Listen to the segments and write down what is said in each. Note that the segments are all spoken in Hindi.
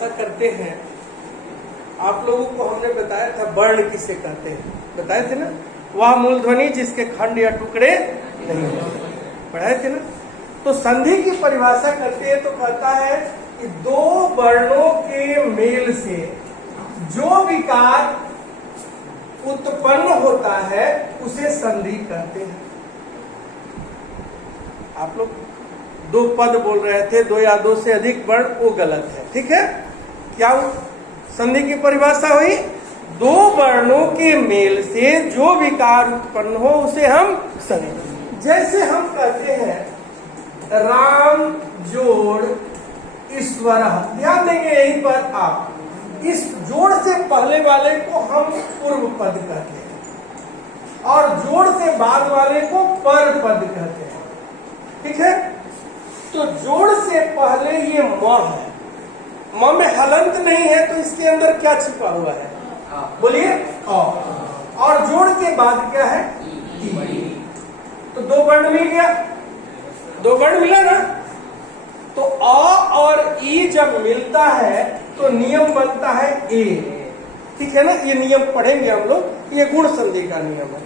परिभाषा करते हैं, आप लोगों को हमने बताया था वर्ण किसे कहते हैं, बताए थे ना, वह मूलध्वनि जिसके खंड या टुकड़े नहीं होते, पढ़ाए थे ना। तो संधि की परिभाषा करते हैं तो कहता है कि दो वर्णों के मेल से जो विकार उत्पन्न होता है उसे संधि कहते हैं। आप लोग दो पद बोल रहे थे, दो या दो से अधिक वर्ण, वो गलत है, ठीक है। क्या संधि की परिभाषा हुई? दो वर्णों के मेल से जो विकार उत्पन्न हो उसे हम संधि। जैसे हम कहते हैं राम जोड़ ईश्वर, ध्यान देंगे यहीं पर आप, इस जोड़ से पहले वाले को हम पूर्व पद कहते हैं और जोड़ से बाद वाले को पर पद कहते हैं, ठीक है। तो जोड़ से पहले ये म है, म में हलंत नहीं है तो इसके अंदर क्या छिपा हुआ है, बोलिए अ, और जोड़ के बाद क्या है ई। तो दो वर्ण मिल गया, दो वर्ण मिला ना। तो अ और ई जब मिलता है तो नियम बनता है ए, ठीक है ना। ये नियम पढ़ेंगे हम लोग, ये गुण संधि का नियम है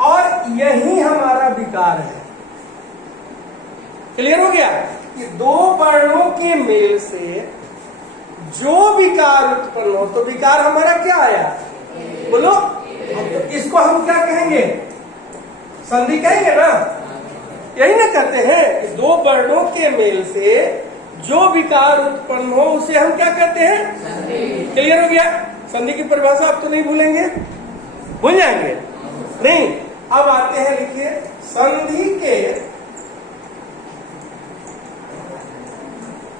और यही हमारा विकार है। क्लियर हो गया कि दो वर्णों के मेल से जो विकार उत्पन्न हो, तो विकार हमारा क्या आया, बोलो। तो इसको हम क्या कहेंगे, संधि कहेंगे ना, यही ना कहते हैं कि दो वर्णों के मेल से जो विकार उत्पन्न हो उसे हम क्या कहते हैं, क्लियर हो गया। संधि की परिभाषा आप तो नहीं भूलेंगे, भूल जाएंगे नहीं। अब आते हैं, लिखिए, संधि के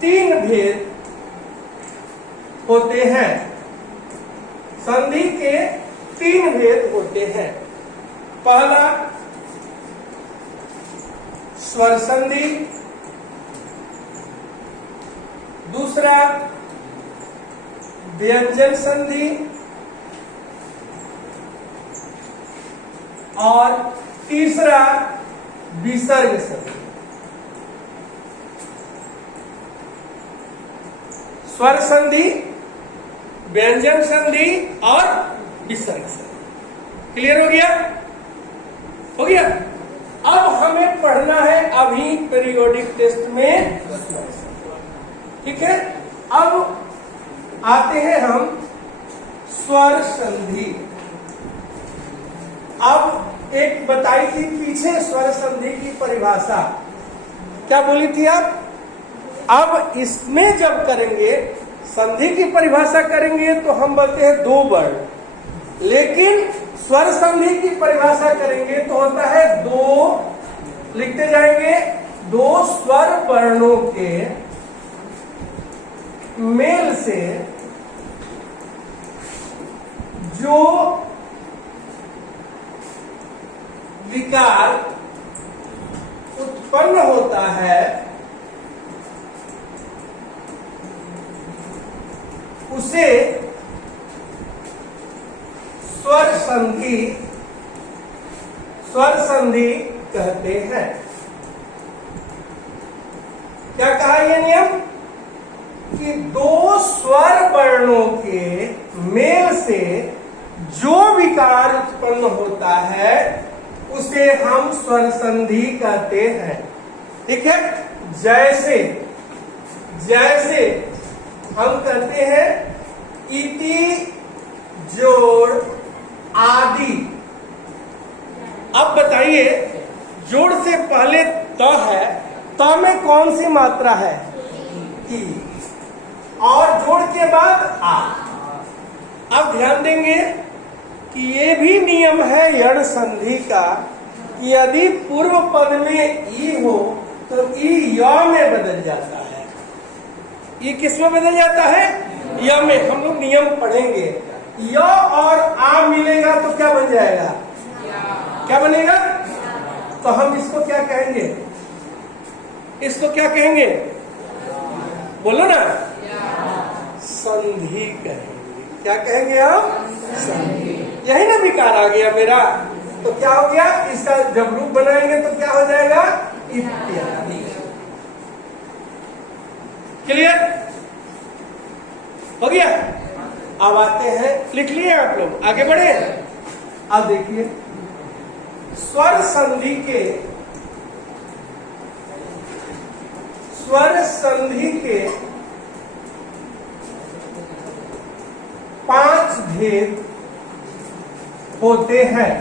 तीन भेद होते हैं। संधि के तीन भेद होते हैं। पहला स्वर संधि, दूसरा व्यंजन संधि और तीसरा विसर्ग संधि। स्वर संधि, व्यंजन संधि और विसर्ग संधि। क्लियर हो गया, हो गया। अब हमें पढ़ना है अभी पीरियोडिक टेस्ट में, ठीक है। अब आते हैं हम स्वर संधि। अब एक बताई थी पीछे स्वर संधि की परिभाषा, क्या बोली थी आप? अब इसमें जब करेंगे, संधि की परिभाषा करेंगे तो हम बोलते हैं दो वर्ण, लेकिन स्वर संधि की परिभाषा करेंगे तो होता है दो, लिखते जाएंगे, दो स्वर वर्णों के मेल से जो विकार उत्पन्न होता है उसे स्वर संधि कहते हैं। क्या कहा ये नियम कि दो स्वर वर्णों के मेल से जो विकार उत्पन्न होता है उसे हम स्वर संधि कहते हैं, ठीक है। जैसे जैसे हम कहते हैं इति जोड़ आदि। अब बताइए, जोड़ से पहले त है, त में कौन सी मात्रा है, ई, और जोड़ के बाद आ। अब ध्यान देंगे कि ये भी नियम है यण संधि का कि यदि पूर्व पद में ई हो तो ई य में बदल जाता है। ये किस में बदल जाता है, य में। हम लोग नियम पढ़ेंगे, य और आ मिलेगा तो क्या बन जाएगा, क्या बनेगा? तो हम इसको क्या कहेंगे, इसको क्या कहेंगे, बोलो ना, संधि कहेंगे। क्या कहेंगे आप, संधि। यही ना विकार आ गया मेरा, तो क्या हो गया, इसका जब रूप बनाएंगे तो क्या हो जाएगा, इत्यादि। क्लियर? हो गया। अब आते हैं, लिख लिए आप लोग, आगे बढ़े। अब देखिए स्वर संधि के 5 भेद होते हैं।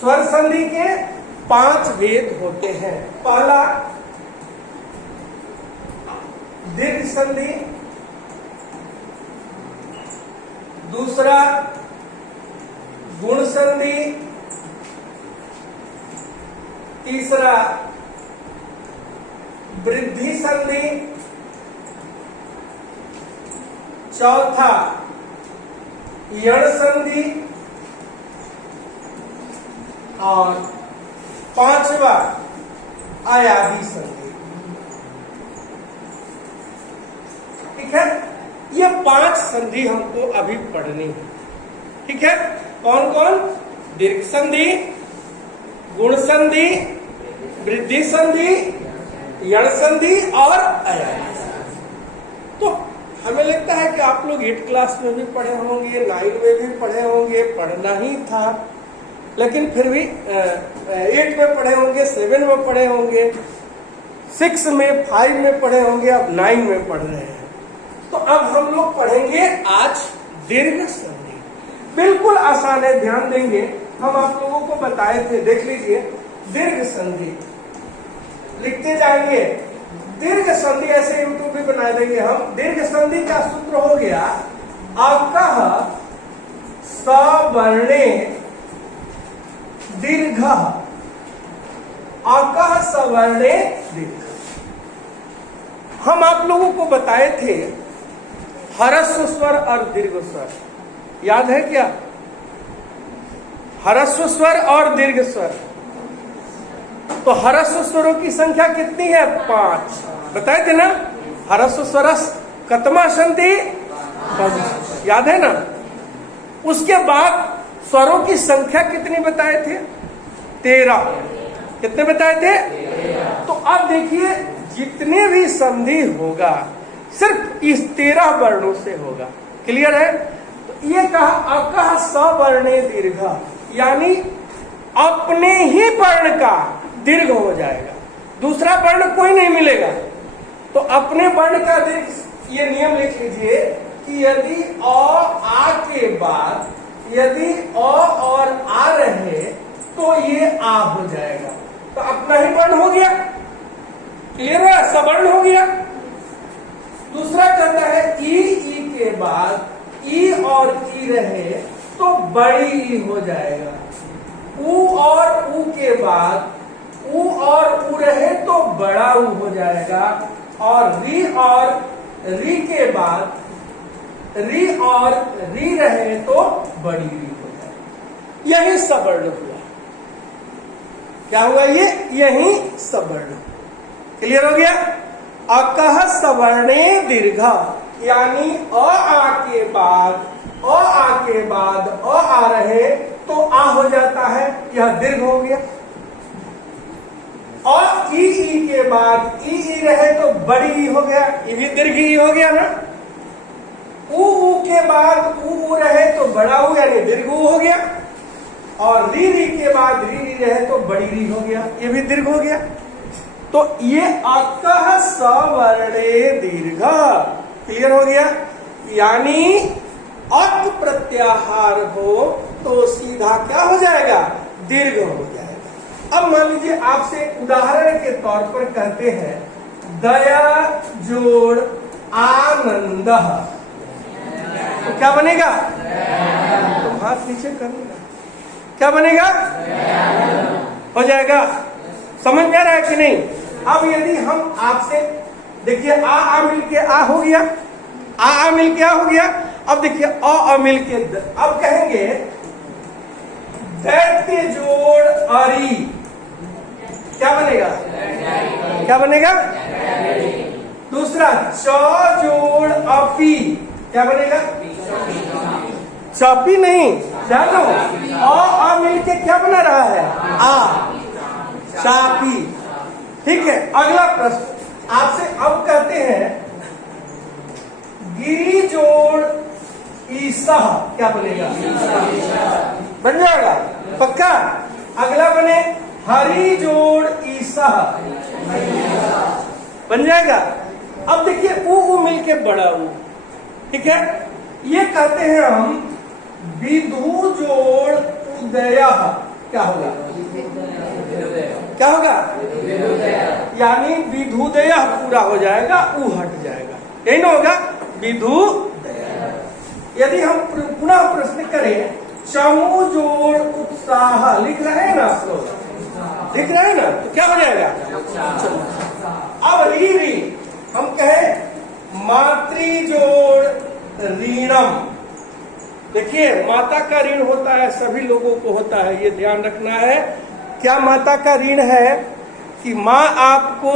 स्वर संधि के 5 भेद होते हैं। पहला दीर्घ संधि, दूसरा गुण संधि, तीसरा वृद्धि संधि, चौथा यण संधि और पांचवा आयादी संधि। ठीक है, ये 5 संधि हमको अभी पढ़नी है। ठीक है, कौन कौन? दीर्घ संधि, गुण संधि, वृद्धि संधि, यण संधि और आयादी संधि। तो हमें लगता है कि आप लोग 8 क्लास में भी पढ़े होंगे, 9 में भी पढ़े होंगे, पढ़ना ही था, लेकिन फिर भी 8 में पढ़े होंगे, 7 में पढ़े होंगे, 6 में, 5 में पढ़े होंगे, अब 9 में पढ़ रहे हैं। तो अब हम लोग पढ़ेंगे आज दीर्घ संधि। बिल्कुल आसान है, ध्यान देंगे। हम आप लोगों को बताए थे, देख लीजिए। दीर्घ संधि लिखते जाएंगे। दीर्घ संधि ऐसे यूट्यूब भी बना देंगे हम। दीर्घ संधि का सूत्र हो गया अकः सवर्णे दीर्घ। अकः सवर्णे दीर्घ। हम आप लोगों को बताए थे ह्रस्व स्वर और दीर्घ स्वर, याद है क्या? ह्रस्व स्वर और दीर्घ स्वर। तो ह्रस्व स्वरों की संख्या कितनी है? 5 बताए थे ना। ह्रस्व स्वर कतमा संधि, याद है ना। उसके बाद स्वरों की संख्या कितनी बताए थे? 13। कितने बताए थे? तो अब देखिए जितने भी संधि होगा सिर्फ इस 13 वर्णों से होगा। क्लियर है? तो ये कहा अकः सवर्णे दीर्घ, यानी अपने ही वर्ण का दीर्घ हो जाएगा, दूसरा वर्ण कोई नहीं मिलेगा। तो अपने वर्ण का दीर्घ, ये नियम लिख लीजिए कि यदि आ के बाद यदि और आ रहे तो ये आ हो जाएगा, तो अपना ही वर्ण हो गया। क्लियर है? सवर्ण हो गया। दूसरा कहता है ई के बाद ई और ई रहे तो बड़ी ई हो जाएगा। ऊ और ऊ के बाद ऊ और ऊ रहे तो बड़ा ऊ हो जाएगा। और री के बाद री और री रहे तो बड़ी री हो जाएगा। यही सवर्ण हुआ। क्या हुआ? यही सवर्ण। क्लियर हो गया? अकः सवर्णे दीर्घ, यानी आ के बाद आ रहे तो आ हो जाता है, यह दीर्घ हो गया। और ई के बाद ई रहे तो बड़ी ई हो गया, ये भी दीर्घ ई हो गया ना। ऊ के बाद ऊ रहे तो बड़ा ऊ यानी दीर्घ ऊ हो गया। और री के बाद री रहे तो बड़ी री हो गया, ये भी दीर्घ हो गया। तो ये अकः सवर्णे दीर्घ। क्लियर हो गया? यानी अक प्रत्याहार हो तो सीधा क्या हो जाएगा? दीर्घ हो जाएगा। अब मान लीजिए आपसे उदाहरण के तौर पर कहते हैं दया जोड़ आनंद, तो क्या बनेगा? तो हाथ नीचे कर लेना, क्या बनेगा? हो जाएगा। समझ में आ रहा है कि नहीं? अब यदि हम आपसे देखिए आ मिल के आ हो गया, आ मिल के आ हो गया। अब देखिए अ मिल के अब कहेंगे दैत्य जोड़ अरी, क्या बनेगा? क्या बनेगा? दूसरा च जोड़ अपी, क्या बनेगा? चपी नहीं, जानो अ मिल के क्या बना रहा है? आ, चापी। ठीक है, अगला प्रश्न आपसे अब कहते हैं गिरी ईसा, क्या बनेगा? बन जाएगा पक्का। अगला बने हरी जोड़ ईसा, बन जाएगा। अब देखिए ऊ मिलके बड़ा ऊ, ठीक है। ये कहते हैं हम विधु जोड़ उदय, क्या होगा? क्या होगा? यानी विधुदय पूरा हो जाएगा, ऊ हट जाएगा, यही ना होगा विधु। यदि हम पुनः प्रश्न करें चमू जोड़ उत्साह, लिख रहे हैं ना आप लोग, लिख रहे हैं ना, तो क्या हो जाएगा? अब री हम कहें मातृ जोड़ ऋणम। देखिए माता का ऋण होता है, सभी लोगों को होता है, ये ध्यान रखना है। क्या माता का ऋण है कि माँ आपको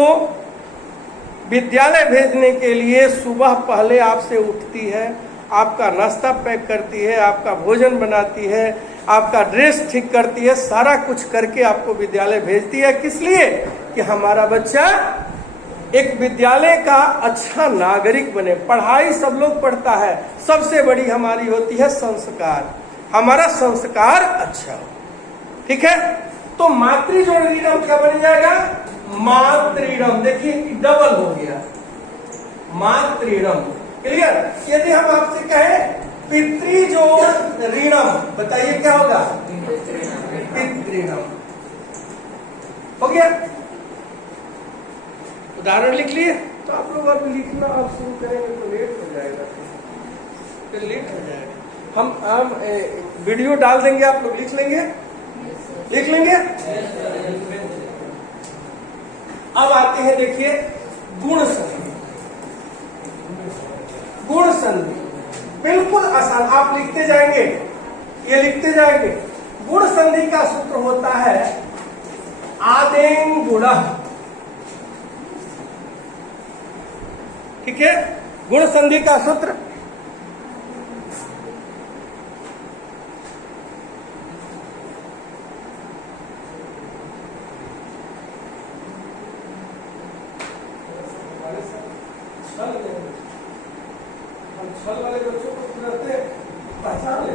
विद्यालय भेजने के लिए सुबह पहले आपसे उठती है, आपका नाश्ता पैक करती है, आपका भोजन बनाती है, आपका ड्रेस ठीक करती है, सारा कुछ करके आपको विद्यालय भेजती है। किस लिए? कि हमारा बच्चा एक विद्यालय का अच्छा नागरिक बने। पढ़ाई सब लोग पढ़ता है, सबसे बड़ी हमारी होती है संस्कार, हमारा संस्कार अच्छा हो, ठीक है। तो मातृ जोड़ ऋणम क्या बन जाएगा? मातृणम। देखिए डबल हो गया, मातृणम, क्लियर। यदि हम आपसे कहें पितृ जोड़ ऋणम, बताइए क्या होगा? पितृणम हो गया। उदाहरण लिख लिए, तो आप लोग अब लिखना आप शुरू करेंगे तो लेट हो जाएगा, फिर लेट हो जाएगा। हम वीडियो डाल देंगे, आप लोग लिख लेंगे, लिख लेंगे। अब आते हैं देखिए गुण संधि। गुण संधि बिल्कुल आसान, आप लिखते जाएंगे, ये लिखते जाएंगे। गुण संधि का सूत्र होता है आदेंग गुणः, ठीक है। गुण संधि का सूत्र छल वाले बच्चों को रहते पहचान ले,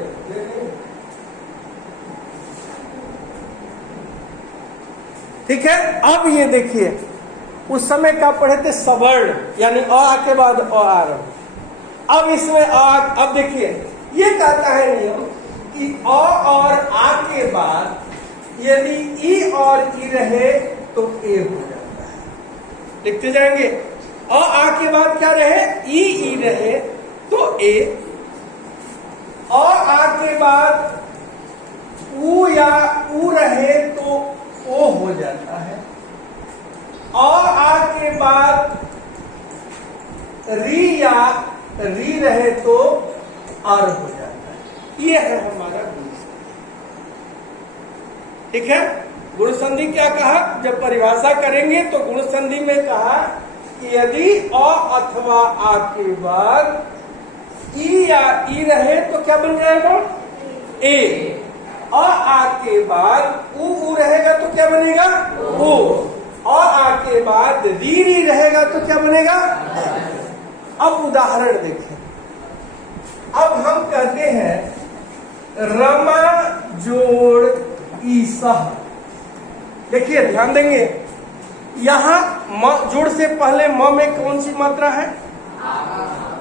ठीक है। अब ये देखिए उस समय क्या पढ़े थे? सवर्ण, यानी अ के बाद अ आ रहा। अब इसमें अब देखिए ये कहता है नियम कि अ और आ के बाद यदि ई और ई रहे तो ए हो जाता है। लिखते जाएंगे अ आ के बाद क्या रहे? ई रहे तो ए। अ आ के बाद ऊ या ऊ रहे तो ओ हो जाता है। अ आ के बाद री या री रहे तो अर हो जाता है। ये है हमारा गुण संधि, ठीक है। गुण संधि क्या कहा? जब परिभाषा करेंगे तो गुण संधि में कहा कि यदि अ अथवा आ के बाद ई या ई रहे तो क्या बन जाएगा? ए। अ आ के बाद ऊ रहेगा तो क्या बनेगा? ओ। अ आ के बाद री रहेगा तो क्या बनेगा? अब उदाहरण देखें। अब हम कहते हैं रमा जोड़ ईसा। देखिए ध्यान देंगे, यहां म जोड़ से पहले म में कौन सी मात्रा है?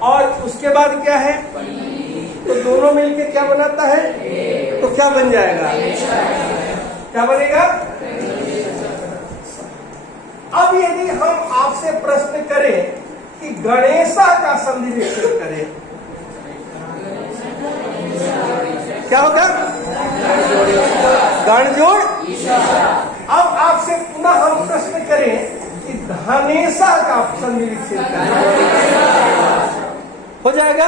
और उसके बाद क्या है? तो दोनों मिलके क्या बनाता है? तो क्या बन जाएगा? क्या बनेगा? अब यदि हम आपसे प्रश्न करें कि गणेशा का संधि विच्छेद करें, क्या होगा? गण जोड़। अब आपसे पुनः हम प्रश्न करें कि धनेशा का संधि विच्छेद करें, हो जाएगा।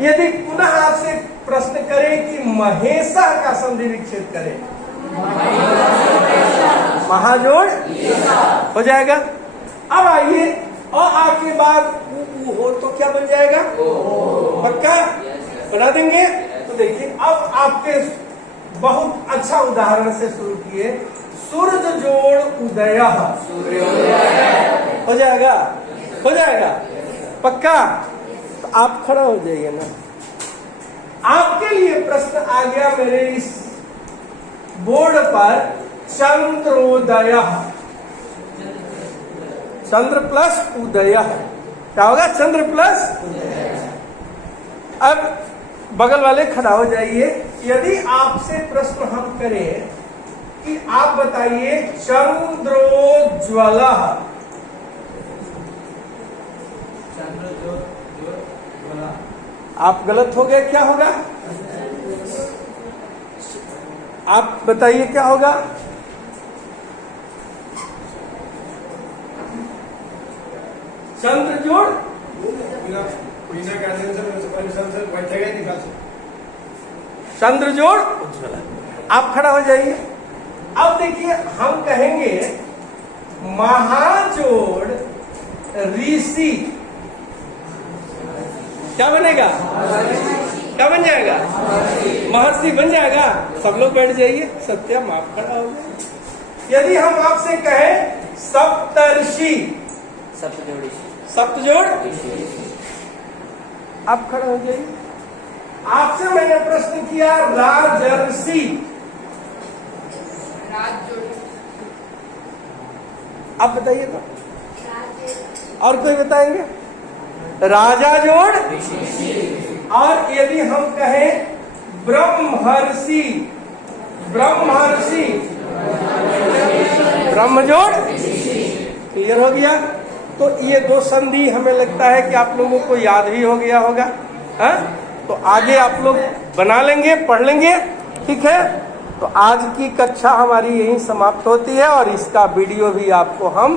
यदि पुनः आपसे प्रश्न करें कि महेशा का संधि विच्छेद करें, महाजोड़ हो जाएगा। अब आइए अ आ के बाद ऊ हो तो क्या बन जाएगा? पक्का बना देंगे। तो देखिए अब आपके बहुत अच्छा उदाहरण से शुरू किए, सूर्य जोड़ उदय हो जाएगा, हो जाएगा पक्का। तो आप खड़ा हो जाइए ना, आपके लिए प्रश्न आ गया मेरे इस बोर्ड पर चंद्रोदय। चंद्र प्लस उदय, क्या होगा? चंद्र प्लस। अब बगल वाले खड़ा हो जाइए। यदि आपसे प्रश्न हम करें कि आप बताइए चंद्रोज्ज्वल, आप गलत हो गए, क्या होगा? आप बताइए क्या होगा? चंद्र जोड़ चंद्र जोड़ उज्ज्वला। आप खड़ा हो जाइए। अब देखिए हम कहेंगे महाजोड़ ऋषि, क्या बनेगा? क्या बन जाएगा? महर्षि बन जाएगा। सब लोग बैठ जाइए। सत्यम आप खड़ा हो जाइए। यदि हम आपसे कहें सप्तर्षि, सप्तजोड़, आप खड़ा हो जाइए। आपसे मैंने प्रश्न किया राजर्षि, आप बताइए तो। और कोई बताएंगे? राजा जोड़। और यदि हम कहें ब्रह्मर्षि, ब्रह्मर्षि, ब्रह्मजोड़, क्लियर हो गया? तो ये दो संधि हमें लगता है कि आप लोगों को याद भी हो गया होगा। हा? तो आगे आप लोग बना लेंगे, पढ़ लेंगे, ठीक है? तो आज की कक्षा हमारी यहीं समाप्त होती है और इसका वीडियो भी आपको हम